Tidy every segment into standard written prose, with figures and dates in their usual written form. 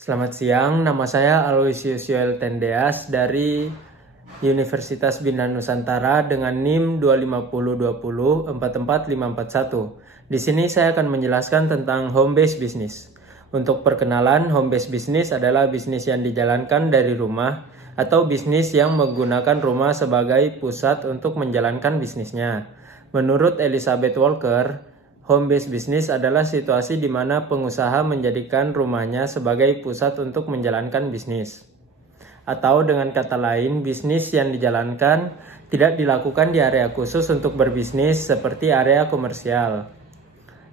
Selamat siang, nama saya Aloysius Yoel Tendeas dari Universitas Bina Nusantara dengan NIM 25020 44541. Di sini saya akan menjelaskan tentang home based business. Untuk perkenalan, home based business adalah bisnis yang dijalankan dari rumah atau bisnis yang menggunakan rumah sebagai pusat untuk menjalankan bisnisnya. Menurut Elizabeth Walker, home-based business adalah situasi di mana pengusaha menjadikan rumahnya sebagai pusat untuk menjalankan bisnis. Atau dengan kata lain, bisnis yang dijalankan tidak dilakukan di area khusus untuk berbisnis seperti area komersial.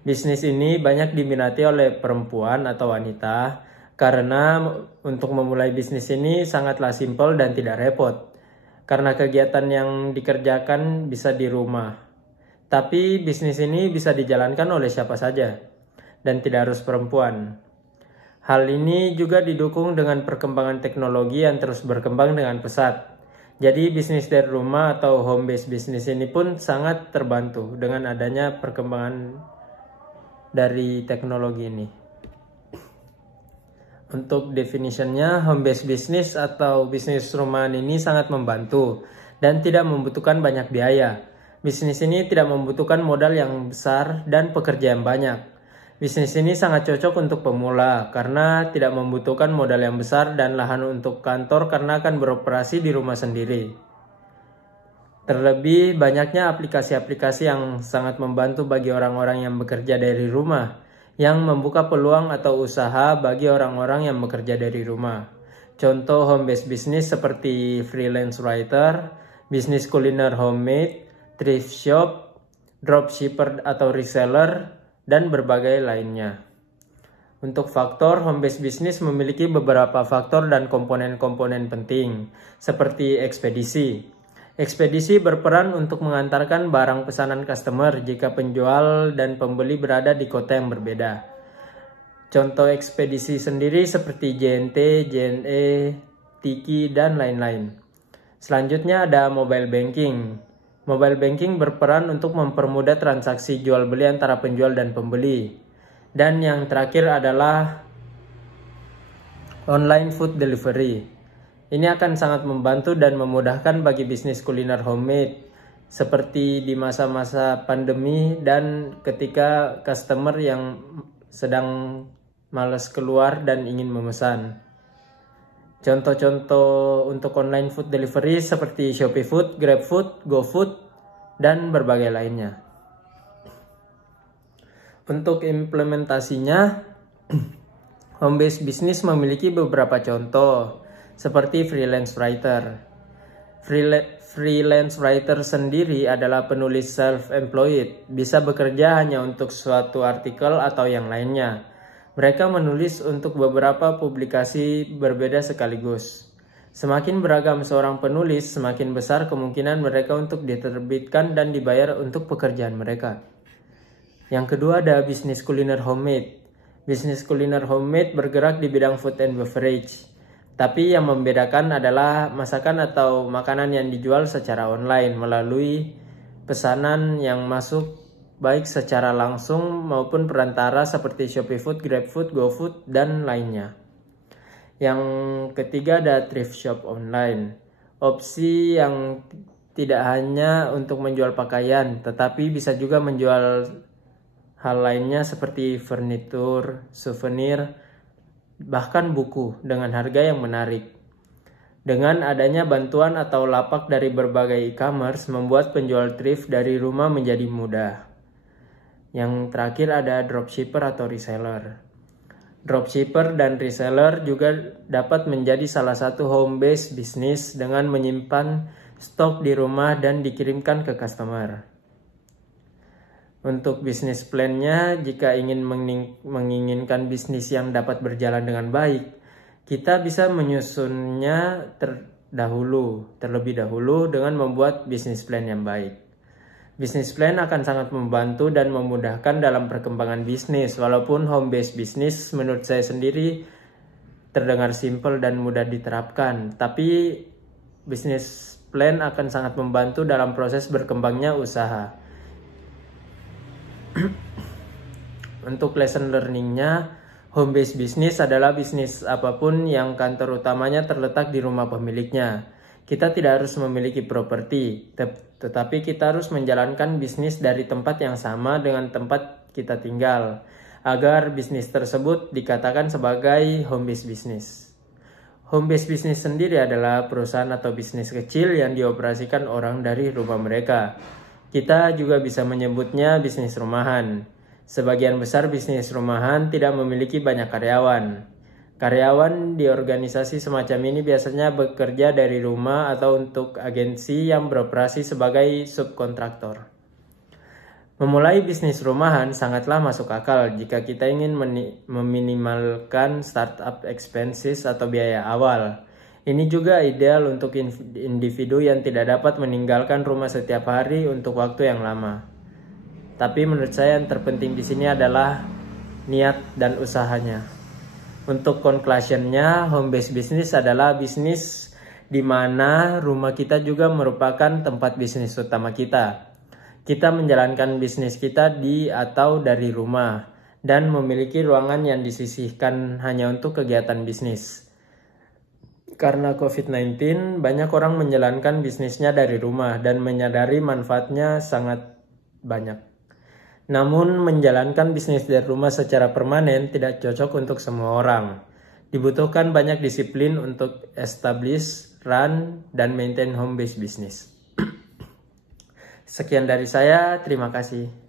Bisnis ini banyak diminati oleh perempuan atau wanita karena untuk memulai bisnis ini sangatlah simpel dan tidak repot. Karena kegiatan yang dikerjakan bisa di rumah. Tapi bisnis ini bisa dijalankan oleh siapa saja dan tidak harus perempuan. Hal ini juga didukung dengan perkembangan teknologi yang terus berkembang dengan pesat. Jadi bisnis dari rumah atau home based business ini pun sangat terbantu dengan adanya perkembangan dari teknologi ini. Untuk definisinya, home based business atau bisnis rumahan ini sangat membantu dan tidak membutuhkan banyak biaya. Bisnis ini tidak membutuhkan modal yang besar dan pekerja yang banyak. Bisnis ini sangat cocok untuk pemula karena tidak membutuhkan modal yang besar dan lahan untuk kantor karena akan beroperasi di rumah sendiri. Terlebih banyaknya aplikasi-aplikasi yang sangat membantu bagi orang-orang yang bekerja dari rumah, yang membuka peluang atau usaha bagi orang-orang yang bekerja dari rumah. Contoh home-based business seperti freelance writer, bisnis kuliner homemade, thrift shop, dropshipper atau reseller, dan berbagai lainnya. Untuk faktor, home-based business memiliki beberapa faktor dan komponen-komponen penting, seperti ekspedisi. Ekspedisi berperan untuk mengantarkan barang pesanan customer jika penjual dan pembeli berada di kota yang berbeda. Contoh ekspedisi sendiri seperti JNT, JNE, Tiki, dan lain-lain. Selanjutnya ada mobile banking. Mobile banking berperan untuk mempermudah transaksi jual beli antara penjual dan pembeli. Dan yang terakhir adalah online food delivery. Ini akan sangat membantu dan memudahkan bagi bisnis kuliner homemade seperti di masa-masa pandemi dan ketika customer yang sedang malas keluar dan ingin memesan. Contoh-contoh untuk online food delivery seperti Shopee Food, GrabFood, GoFood, dan berbagai lainnya. Untuk implementasinya, home-based business memiliki beberapa contoh, seperti freelance writer. Freelance writer sendiri adalah penulis self-employed, bisa bekerja hanya untuk suatu artikel atau yang lainnya. Mereka menulis untuk beberapa publikasi berbeda sekaligus. Semakin beragam seorang penulis, semakin besar kemungkinan mereka untuk diterbitkan dan dibayar untuk pekerjaan mereka. Yang kedua ada bisnis kuliner homemade. Bisnis kuliner homemade bergerak di bidang food and beverage. Tapi yang membedakan adalah masakan atau makanan yang dijual secara online melalui pesanan yang masuk baik secara langsung maupun perantara seperti Shopee Food, GrabFood, GoFood, dan lainnya. Yang ketiga ada thrift shop online. Opsi yang tidak hanya untuk menjual pakaian, tetapi bisa juga menjual hal lainnya seperti furnitur, souvenir, bahkan buku dengan harga yang menarik. Dengan adanya bantuan atau lapak dari berbagai e-commerce membuat penjual thrift dari rumah menjadi mudah. Yang terakhir ada dropshipper atau reseller. Dropshipper dan reseller juga dapat menjadi salah satu home-based business dengan menyimpan stok di rumah dan dikirimkan ke customer. Untuk bisnis plan-nya, jika ingin menginginkan bisnis yang dapat berjalan dengan baik, kita bisa menyusunnya terlebih dahulu dengan membuat bisnis plan yang baik. Bisnis plan akan sangat membantu dan memudahkan dalam perkembangan bisnis, walaupun home-based business menurut saya sendiri terdengar simpel dan mudah diterapkan. Tapi bisnis plan akan sangat membantu dalam proses berkembangnya usaha. Untuk lesson learning-nya, Home based business adalah bisnis apapun yang kantor utamanya terletak di rumah pemiliknya. Kita tidak harus memiliki properti, tetapi kita harus menjalankan bisnis dari tempat yang sama dengan tempat kita tinggal, agar bisnis tersebut dikatakan sebagai home based business. Home based business sendiri adalah perusahaan atau bisnis kecil yang dioperasikan orang dari rumah mereka. Kita juga bisa menyebutnya bisnis rumahan. Sebagian besar bisnis rumahan tidak memiliki banyak karyawan. Karyawan di organisasi semacam ini biasanya bekerja dari rumah atau untuk agensi yang beroperasi sebagai subkontraktor. Memulai bisnis rumahan sangatlah masuk akal jika kita ingin meminimalkan startup expenses atau biaya awal. Ini juga ideal untuk individu yang tidak dapat meninggalkan rumah setiap hari untuk waktu yang lama. Tapi menurut saya yang terpenting di sini adalah niat dan usahanya. Untuk conclusionnya, home based business adalah bisnis di mana rumah kita juga merupakan tempat bisnis utama kita. Kita menjalankan bisnis kita di atau dari rumah dan memiliki ruangan yang disisihkan hanya untuk kegiatan bisnis. Karena COVID-19, banyak orang menjalankan bisnisnya dari rumah dan menyadari manfaatnya sangat banyak. Namun, menjalankan bisnis dari rumah secara permanen tidak cocok untuk semua orang. Dibutuhkan banyak disiplin untuk establish, run, dan maintain home-based business. Sekian dari saya, terima kasih.